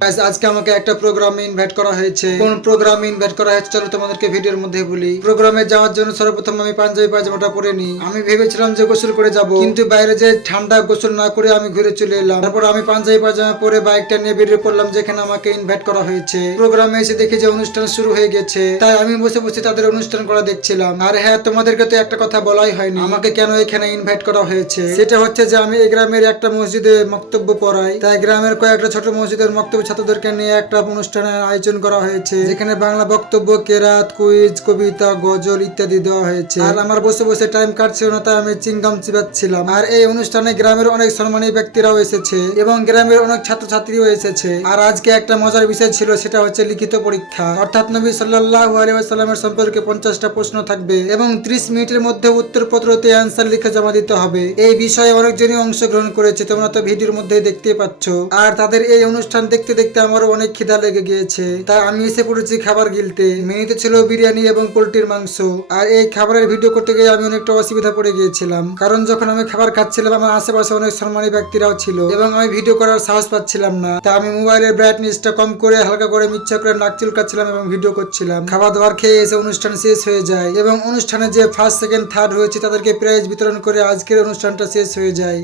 আজকে আমাকে একটা প্রোগ্রামে ইনভাইট করা হয়েছে। কোন প্রোগ্রামে ইনভাইট করা হয়েছে চলো তোমাদেরকে ভিডিওর মধ্যে বলি। প্রোগ্রামে যাওয়ার জন্য সর্বপ্রথম আমি পাঞ্জাবি পায়জামাটা পরে নিই। আমি ভেবেছিলাম যে গোসল করে যাব, কিন্তু বাইরে যে ঠান্ডা, গোসল না করে আমি ঘুরে চলে এলাম। তারপর আমি পাঞ্জাবি পায়জামা পরে বাইকটা নিয়ে বেরিয়ে পড়লাম যেখানে আমাকে ইনভাইট করা হয়েছে। প্রোগ্রামে এসে দেখি যে অনুষ্ঠান শুরু হয়ে গেছে, তাই আমি বসে বসে তাদের অনুষ্ঠান করা দেখছিলাম। আর হ্যাঁ, তোমাদেরকে তো একটা কথা বলাই হয়নি, আমাকে কেন এখানে ইনভাইট করা হয়েছে। সেটা হচ্ছে যে আমি এই গ্রামের একটা মসজিদে বক্তব্য পড়াই, তাই গ্রামের কয়েকটা ছোট মসজিদের বক্তব্য ছাত্রদেরকে নিয়ে একটা অনুষ্ঠানের আয়োজন করা হয়েছে, যেখানে বাংলা বক্তব্য, কেরাত, কুইজ, কবিতা, গজল ইত্যাদি দেওয়া হয়েছে। আর আমার বসে বসে টাইম কাটছিল না, তাই আমি চিংগাম চিবাচ্ছিলাম। আর এই অনুষ্ঠানে গ্রামের অনেক সম্মানী ব্যক্তিরাও এসেছে এবং গ্রামের অনেক ছাত্রছাত্রীও এসেছে। আর আজকে একটা মজার বিষয় ছিল, সেটা হচ্ছে লিখিত পরীক্ষা। অর্থাৎ নবী সাল্লাল্লাহু আলাইহি ওয়াসাল্লামের সম্পর্কে 50টা প্রশ্ন থাকবে এবং 30 মিনিটের মধ্যে উত্তরপত্রতে অ্যান্সার লিখে জমা দিতে হবে। এই বিষয়ে অনেকজনই অংশগ্রহণ করেছে, তোমরা তো ভিডিওর মধ্যে দেখতে পাচ্ছ। আর তাদের এই অনুষ্ঠান দেখতে দেখতে আমারও অনেক খিদা লেগে গিয়েছে, তাই আমি এসে পড়েছি খাবার গিলতে। মেনুতে ছিল বিরিয়ানি এবং পোল্ট্রির মাংস। আর এই খাবারের ভিডিও করতে গিয়ে আমি অনেকটা অসুবিধা পড়ে গিয়েছিলাম, কারণ যখন আমি খাবার খাচ্ছিলাম আমার আশেপাশে অনেক সম্মানী ব্যক্তিরাও ছিল এবং আমি ভিডিও করার সাহস পাচ্ছিলাম না। তা আমি মোবাইলের ব্রাইটনেসটা কম করে হালকা করে মিচ্ছা করে নাক চুলকাচ্ছিলাম এবং ভিডিও করছিলাম। খাবার দাবার খেয়ে এসে অনুষ্ঠান শেষ হয়ে যায় এবং অনুষ্ঠানে যে ফার্স্ট, সেকেন্ড, থার্ড হয়েছে তাদেরকে প্রাইজ বিতরণ করে আজকের অনুষ্ঠানটা শেষ হয়ে যায়।